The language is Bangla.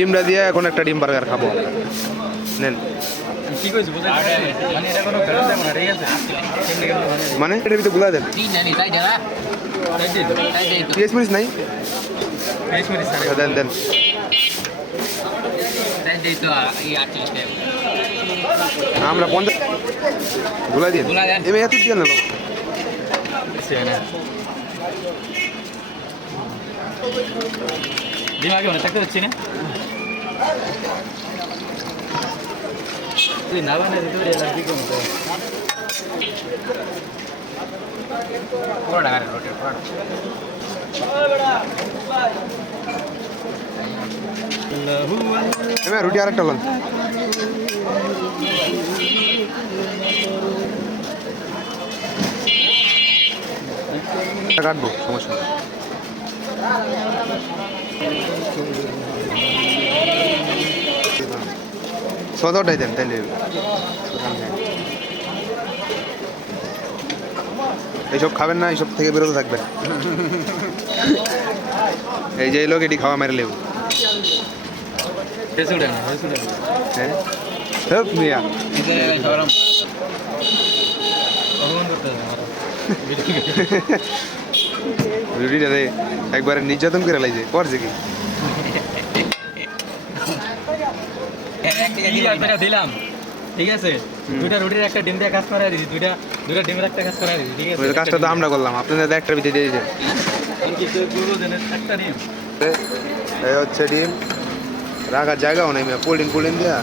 ডিমটা দিয়ে এখন একটা ডিম বার্গার খাবো নেন। মানে এটার ভিতরে গুলা দেন, পিএস মরিচ নাই, দেন দেন। আমরা 50 গুলা দিয়ে এমনি এত দিয়ে না দিমাগে মনে থাকতে হচ্ছে না তুই না বানাই দিতে পারি লাগবে কোন তো পুরো ডাগারে রোটেট পুরো এমনি রুটি আরেকটা লন। কাটবো সমস্যা নেই। সদাটাই দেন তাইলে এইসব খাবেন না, এইসব থেকে বেরোতে থাকবেন। এই যে লোক এটি খাওয়া মেরে লেবু মিয়া রুটিটা রে একবারে নির্যাতন করে লাইছে করছে কি দিলাম ঠিক আছে দুইটা রুটির একটা ডিম দিয়ে কাজ করাই দিছি দুইটা ডিমের একটা কাজ করাই দিছি ঠিক আছে ওই কাজটা তো আমরা করলাম, আপনাদের একটা ভিতরে দিয়ে দিয়েছেন। একটা ডিম এই হচ্ছে ডিম রাখার জায়গাও নেই, পোল্ডিন দিয়া